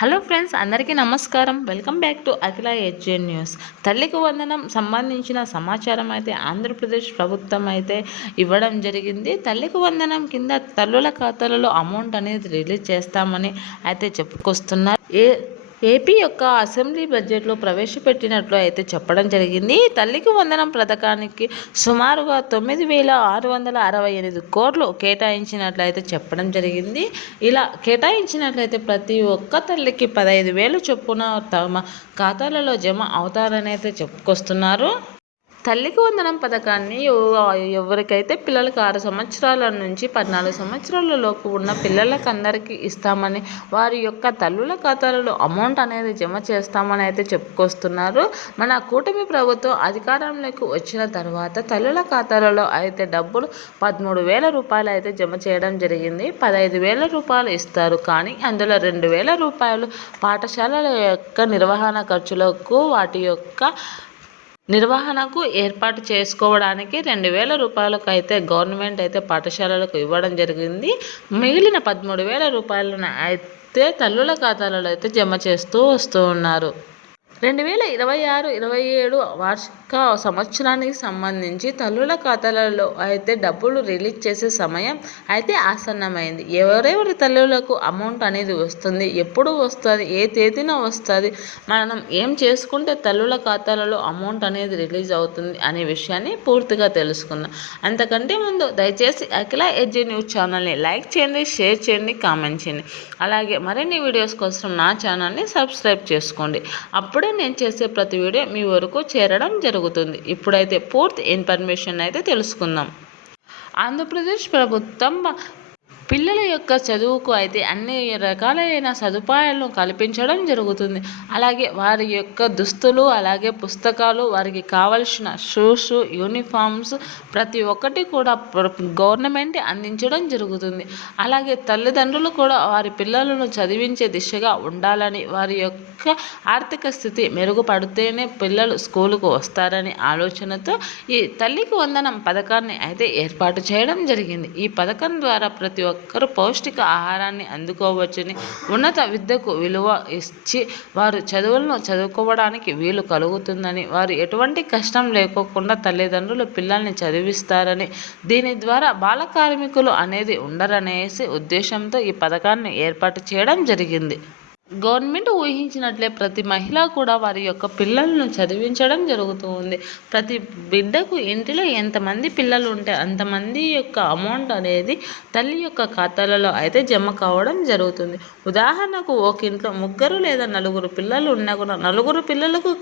Hello friends అందరికీ నమస్కారం. Welcome back to Akhila H A news. Thalliki Vandanam సంబంధించిన సమాచారం అయితే ఆంధ్రప్రదేశ్ ప్రభుత్వం అయితే ఇవ్వడం జరిగింది. తల్లికి వందనం కింద తల్లుల ఖాతాలలో అమౌంట్ అనేది రిలీజ్ చేస్తామని అయితే చెప్పుకొస్తున్నారు. ఏ ఏపీ యొక్క అసెంబ్లీ బడ్జెట్లో ప్రవేశపెట్టినట్లు అయితే చెప్పడం జరిగింది. తల్లికి వందనం పథకానికి సుమారుగా తొమ్మిది వేల ఆరు వందల అరవై ఎనిమిది కోట్లు కేటాయించినట్లయితే చెప్పడం జరిగింది. ఇలా కేటాయించినట్లయితే ప్రతి ఒక్క తల్లికి పదహైదు వేలు చొప్పున తమ ఖాతాలలో జమ అవుతారని అయితే చెప్పుకొస్తున్నారు. తల్లికి వందనం పథకాన్ని ఎవరికైతే పిల్లలకు ఆరు సంవత్సరాల నుంచి పద్నాలుగు సంవత్సరాల లోపు ఉన్న పిల్లలకు అందరికీ ఇస్తామని వారి యొక్క తల్లుల ఖాతాలలో అమౌంట్ అనేది జమ చేస్తామని అయితే చెప్పుకొస్తున్నారు. మన కూటమి ప్రభుత్వం అధికారంలోకి వచ్చిన తర్వాత తల్లుల ఖాతాలలో అయితే డబ్బులు పదమూడు వేల రూపాయలు అయితే జమ చేయడం జరిగింది. పదహైదు వేల రూపాయలు ఇస్తారు. కానీ అందులో రెండు వేల రూపాయలు పాఠశాలల యొక్క నిర్వహణ ఖర్చులకు వాటి యొక్క నిర్వహణకు ఏర్పాటు చేసుకోవడానికి రెండు వేల రూపాయలకు అయితే గవర్నమెంట్ అయితే పాఠశాలలకు ఇవ్వడం జరిగింది. మిగిలిన పదమూడు వేల రూపాయలను అయితే తల్లుల ఖాతాలలో అయితే జమ చేస్తూ వస్తూ ఉన్నారు. రెండు వేల ఇరవై ఆరు ఇరవై ఏడు వార్షిక సంవత్సరానికి సంబంధించి తల్లుల ఖాతాలలో అయితే డబ్బులు రిలీజ్ చేసే సమయం అయితే ఆసన్నమైంది. ఎవరెవరి తల్లులకు అమౌంట్ అనేది వస్తుంది? ఎప్పుడు వస్తుంది? ఏ తేదీన వస్తుంది? మనం ఏం చేసుకుంటే తల్లుల ఖాతాలలో అమౌంట్ అనేది రిలీజ్ అవుతుంది అనే విషయాన్ని పూర్తిగా తెలుసుకుందాం. అంతకంటే ముందు దయచేసి అఖిల ఎడ్జీ న్యూస్ ఛానల్ని లైక్ చేయండి షేర్ చేయండి కామెంట్ చేయండి. అలాగే మరిన్ని వీడియోస్ కోసం నా ఛానల్ని సబ్స్క్రైబ్ చేసుకోండి. అప్పుడే నేను చేసే ప్రతి వీడియో మీ వరకు చేరడం జరుగుతుంది. ఇప్పుడైతే పూర్తి ఇన్ఫర్మేషన్ అయితే తెలుసుకుందాం. ఆంధ్రప్రదేశ్ ప్రభుత్వం పిల్లల యొక్క చదువుకు అయితే అన్ని రకాలైన సదుపాయాలను కల్పించడం జరుగుతుంది. అలాగే వారి యొక్క దుస్తులు అలాగే పుస్తకాలు వారికి కావలసిన షూస్ యూనిఫామ్స్ ప్రతి ఒక్కటి కూడా గవర్నమెంట్ అందించడం జరుగుతుంది. అలాగే తల్లిదండ్రులు కూడా వారి పిల్లలను చదివించే దిశగా ఉండాలని వారి యొక్క ఆర్థిక స్థితి మెరుగుపడితేనే పిల్లలు స్కూలుకు వస్తారని ఆలోచనతో ఈ తల్లికి వందనం పథకాన్ని అయితే ఏర్పాటు చేయడం జరిగింది. ఈ పథకం ద్వారా ప్రతి ఒక్క ఒక్కరూ పౌష్టిక ఆహారాన్ని అందుకోవచ్చని ఉన్నత విద్యకు విలువ ఇచ్చి వారు చదువులను చదువుకోవడానికి వీలు కలుగుతుందని వారు ఎటువంటి కష్టం లేకోకుండా తల్లిదండ్రులు పిల్లల్ని చదివిస్తారని దీని ద్వారా బాల కార్మికులు అనేది ఉండరనేసి ఉద్దేశంతో ఈ పథకాన్ని ఏర్పాటు చేయడం జరిగింది. గవర్నమెంట్ ఊహించినట్లే ప్రతి మహిళ కూడా వారి యొక్క పిల్లలను చదివించడం జరుగుతూ ఉంది. ప్రతి బిడ్డకు ఇంటిలో ఎంతమంది పిల్లలు ఉంటే అంతమంది యొక్క అమౌంట్ అనేది తల్లి యొక్క ఖాతాలలో అయితే జమ కావడం జరుగుతుంది. ఉదాహరణకు ఒక ఇంట్లో ముగ్గురు లేదా నలుగురు పిల్లలు ఉన్నా కూడా నలుగురు పిల్లలకు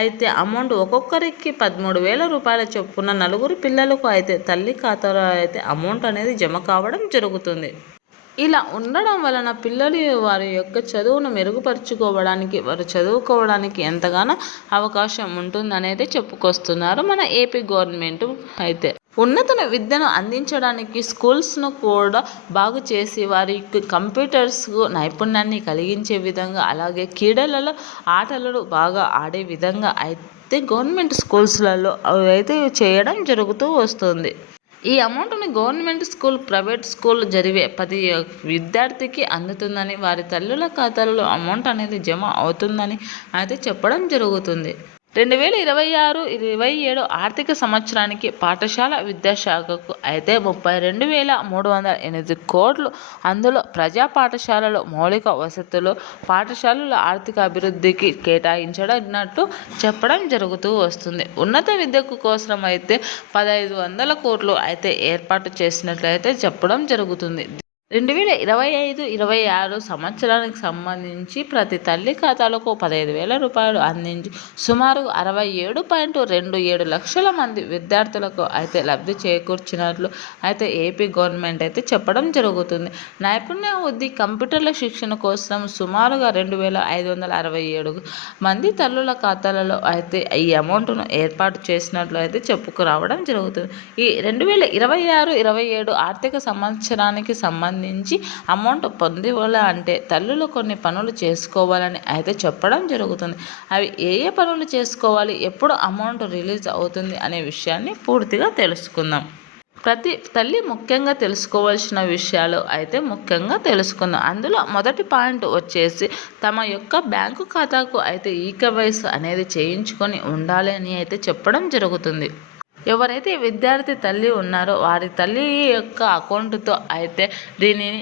అయితే అమౌంట్ ఒక్కొక్కరికి పదమూడు వేల రూపాయల చొప్పున నలుగురు పిల్లలకు అయితే తల్లి ఖాతాలో అయితే అమౌంట్ అనేది జమ కావడం జరుగుతుంది. ఇలా ఉండడం వలన పిల్లలు వారి యొక్క చదువును మెరుగుపరుచుకోవడానికి వారు చదువుకోవడానికి ఎంతగానో అవకాశం ఉంటుందనేది చెప్పుకొస్తున్నారు మన ఏపీ గవర్నమెంట్ అయితే. ఉన్నత విద్యను అందించడానికి స్కూల్స్ను కూడా బాగు చేసి వారికి కంప్యూటర్స్కు నైపుణ్యాన్ని కలిగించే విధంగా అలాగే క్రీడలలో ఆటలను బాగా ఆడే విధంగా అయితే గవర్నమెంట్ స్కూల్స్లలో అవి అయితే చేయడం జరుగుతూ వస్తుంది. ఈ అమౌంట్ని గవర్నమెంట్ స్కూల్ ప్రైవేట్ స్కూల్ జరిగే ప్రతి విద్యార్థికి అందుతుందని వారి తల్లుల ఖాతాలలో అమౌంట్ అనేది జమ అవుతుందని అయితే చెప్పడం జరుగుతుంది. రెండు వేల ఇరవై ఆరు ఇరవై ఏడు ఆర్థిక సంవత్సరానికి పాఠశాల విద్యాశాఖకు అయితే ముప్పై రెండు వేల మూడు వందల ఎనిమిది కోట్లు. అందులో ప్రజా పాఠశాలలో మౌలిక వసతులు పాఠశాలల ఆర్థిక అభివృద్ధికి కేటాయించడన్నట్టు చెప్పడం జరుగుతూ వస్తుంది. ఉన్నత విద్యకు కోసం అయితే పదహైదు వందల కోట్లు అయితే ఏర్పాటు చేసినట్లయితే చెప్పడం జరుగుతుంది. రెండు వేల ఇరవై ఐదు ఇరవై ఆరు సంవత్సరానికి సంబంధించి ప్రతి తల్లి ఖాతాలకు పదహైదు వేల రూపాయలు అందించి. సుమారు అరవై ఏడు పాయింట్ రెండు ఏడు లక్షల మంది విద్యార్థులకు అయితే లబ్ధి చేకూర్చినట్లు అయితే ఏపీ గవర్నమెంట్ అయితే చెప్పడం జరుగుతుంది. నైపుణ్య వృద్ధి కంప్యూటర్ల శిక్షణ కోసం సుమారుగా రెండు వేల ఐదు వందల అరవై ఏడు మంది తల్లుల ఖాతాలలో అయితే ఈ అమౌంట్ను ఏర్పాటు చేసినట్లు అయితే చెప్పుకురావడం జరుగుతుంది. ఈ రెండు వేల ఇరవై ఆరు ఇరవై ఏడు ఆర్థిక సంవత్సరానికి సంబంధించి అమౌంట్ పొందివ్వాలి అంటే తల్లులు కొన్ని పనులు చేసుకోవాలని అయితే చెప్పడం జరుగుతుంది. అవి ఏ ఏ పనులు చేసుకోవాలి? ఎప్పుడు అమౌంట్ రిలీజ్ అవుతుంది? అనే విషయాన్ని పూర్తిగా తెలుసుకుందాం. ప్రతి తల్లి ముఖ్యంగా తెలుసుకోవాల్సిన విషయాలు అయితే ముఖ్యంగా తెలుసుకుందాం. అందులో మొదటి పాయింట్ వచ్చేసి తమ యొక్క బ్యాంకు ఖాతాకు అయితే ఈకవైస్ అనేది చేయించుకొని ఉండాలి అని అయితే చెప్పడం జరుగుతుంది. ఎవరైతే విద్యార్థి తల్లి ఉన్నారో వారి తల్లి యొక్క అకౌంట్తో అయితే దీనిని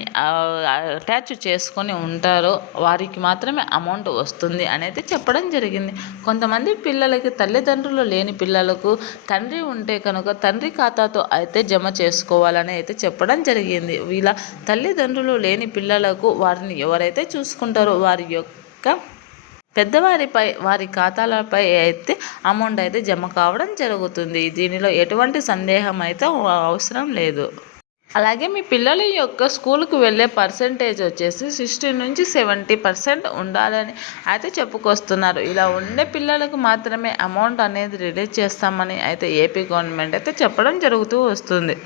అటాచ్ చేసుకొని ఉంటారో వారికి మాత్రమే అమౌంట్ వస్తుంది అనేది చెప్పడం జరిగింది. కొంతమంది పిల్లలకి తల్లిదండ్రులు లేని పిల్లలకు తండ్రి ఉంటే కనుక తండ్రి ఖాతాతో అయితే జమ చేసుకోవాలని అయితే చెప్పడం జరిగింది. ఇలా తల్లిదండ్రులు లేని పిల్లలకు వారిని ఎవరైతే చూసుకుంటారో వారి యొక్క పెద్దవారిపై వారి ఖాతాలపై అయితే అమౌంట్ అయితే జమ కావడం జరుగుతుంది. దీనిలో ఎటువంటి సందేహం అయితే అవసరం లేదు. అలాగే మీ పిల్లల యొక్క స్కూల్కి వెళ్ళే పర్సంటేజ్ వచ్చేసి సిక్స్టీ నుంచి సెవెంటీ పర్సెంట్ ఉండాలని అయితే చెప్పుకొస్తున్నారు. ఇలా ఉండే పిల్లలకు మాత్రమే అమౌంట్ అనేది రిలీజ్ చేస్తామని అయితే ఏపీ గవర్నమెంట్ అయితే చెప్పడం జరుగుతూ వస్తుంది.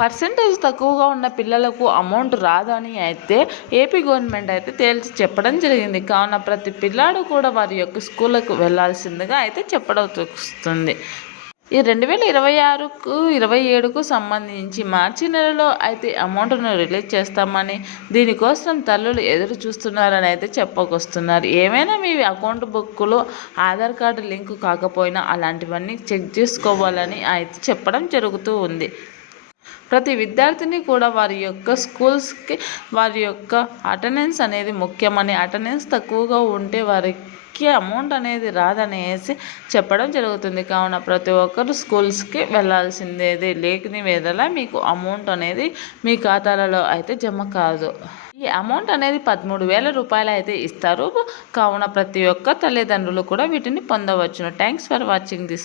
పర్సంటేజ్ తక్కువగా ఉన్న పిల్లలకు అమౌంట్ రాదని అయితే ఏపీ గవర్నమెంట్ అయితే తేల్చి చెప్పడం జరిగింది. కావున ప్రతి పిల్లాడు కూడా వారి యొక్క స్కూళ్ళకు వెళ్ళాల్సిందిగా అయితే చెప్పడం వస్తుంది. ఈ రెండు వేల ఇరవై ఆరుకు ఇరవై ఏడుకు సంబంధించి మార్చి నెలలో అయితే అమౌంట్ను రిలీజ్ చేస్తామని దీనికోసం తల్లులు ఎదురు చూస్తున్నారని అయితే చెప్పకొస్తున్నారు. ఏమైనా మీ అకౌంట్ బుక్లో ఆధార్ కార్డు లింక్ కాకపోయినా అలాంటివన్నీ చెక్ చేసుకోవాలని అయితే చెప్పడం జరుగుతూ ఉంది. ప్రతి విద్యార్థిని కూడా వారి యొక్క స్కూల్స్కి వారి యొక్క అటెండెన్స్ అనేది ముఖ్యమని అటెండెన్స్ తక్కువగా ఉంటే వారికి అమౌంట్ అనేది రాదనేసి చెప్పడం జరుగుతుంది. కావున ప్రతి ఒక్కరు స్కూల్స్కి వెళ్ళాల్సిందేది లేని వేదలా మీకు అమౌంట్ అనేది మీ ఖాతాలలో అయితే జమ కాదు. ఈ అమౌంట్ అనేది పదమూడు వేల రూపాయలు అయితే ఇస్తారు. కావున ప్రతి ఒక్క తల్లిదండ్రులు కూడా వీటిని పొందవచ్చును. Thanks for watching this